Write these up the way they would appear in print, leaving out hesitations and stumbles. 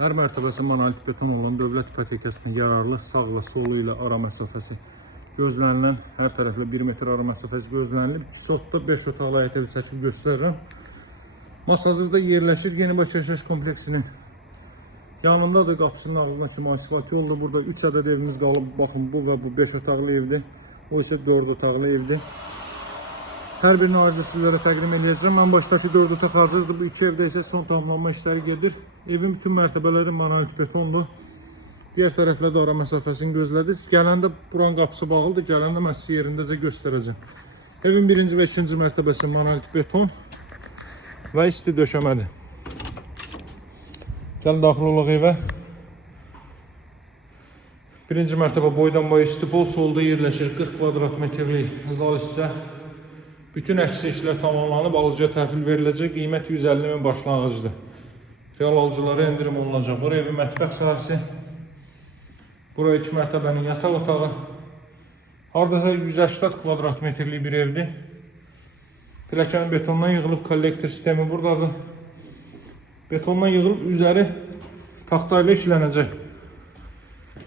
Hər mərtəbəsi monolit beton olan dövlət ipotekasına yararlı sağ və solu ilə ara məsafəsi gözlənilən, hər tərəflə 1 metr ara məsafəsi gözlənilib. 2 otda 5 otaqlı həyət evi çəkib göstərirəm. Masazırda yerləşir. Yenibaş yaşayış kompleksinin yanındadır. Qapısının ağzına kimi asfalt yoldur. Burada 3 ədəd evimiz qalıb. Baxın, bu və bu 5 otaqlı evdir. O isə 4 otaqlı evdir. Hər birini ayrıca sizlərə təqdim edəcəm. Mən başdakı 4 otaq hazırdır. Bu 2 evdə isə son tamamlanma işləri gedir. Evin bütün mərtəbələri monolit betondur. Diğer tərəflə də ara məsafəsini gözlədik. Gələndə buranın qapısı bağlıdır. Gələndə mən sizi yerindəcə göstərəcəm. Evin 1-ci və 2-ci mərtəbəsi monolit beton və isti döşəmədir. Gəlin daxil olaq evə. 1-ci mərtəbə boydan boya isti bol, solda yerləşir 40 kvadrat metrlik zal hissə. Bütün əksi işlər tamamlanıb, alıcıya təhvil veriləcək. Qiymət 150 min başlanğıcdır. Real alıcılara endirim olunacaq. Buraya evin mətbəx sahəsi. Buraya 2 mərtəbənin yataq otağı. Hardasa 180 kvadrat metrlik bir evdir. Pilləkən betondan yığılıb, kollektor sistemi buradadır. Betondan yığılıb, üzəri taxta ilə işlənəcək.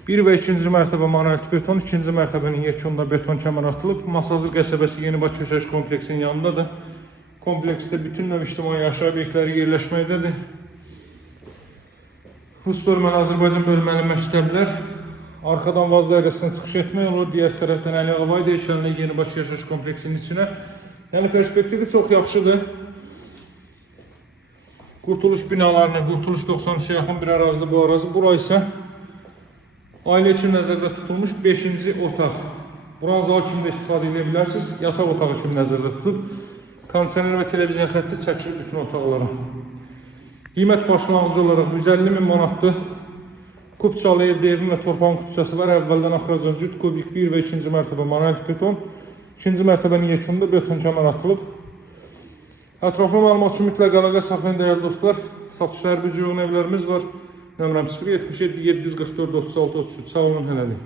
1 və 2-ci mərtəbə monolit beton, 2-ci mərtəbənin yekununda beton kəmər atılıb. Masazır qəsəbəsi Yenibaş yaşayış kompleksinin yanındadır. Kompleksdə bütün növ ictimai yaşayış obyektləri yerləşməkdədir. Rus bölməli, Azərbaycan bölməli məktəblər. Arxadan Vaz dairəsinə çıxış etmək olur. Digər tərəfdən Əli Ağabey deyişənlə Yenibaş yaşayış kompleksinin içinə. Yəni perspektivi çox yaxşıdır. Qurtuluş binalarına, Qurtuluş 93-ə yaxın bir ərazidir bu ərazi. Bura isə ailə üçün nəzərdə tutulmuş 5-ci otaq. Buranı zal kimi də istifadə edə bilərsiniz. Yataq otağı üçün nəzərdə tutulub. Kondisioner və televizyon xətti çəkilir bütün otaqlara. Qiymət başlanğıcı olaraq 150 min manatdır. Kupçalı evdə evin və torpağın kupçası var. Əvvəldən axıracan cüt kubik 1 və 2-ci mərtəbə monolit beton. 2-ci mərtəbənin yekununda beton kəmər atılıb. Ətraflı məlumat üçün mütləq əlaqə saxlayın dəyərli dostlar. Satışlar bir yoğun evlərimiz var. Nömrəm 077 744 36 33. Sağ olun, hələlik.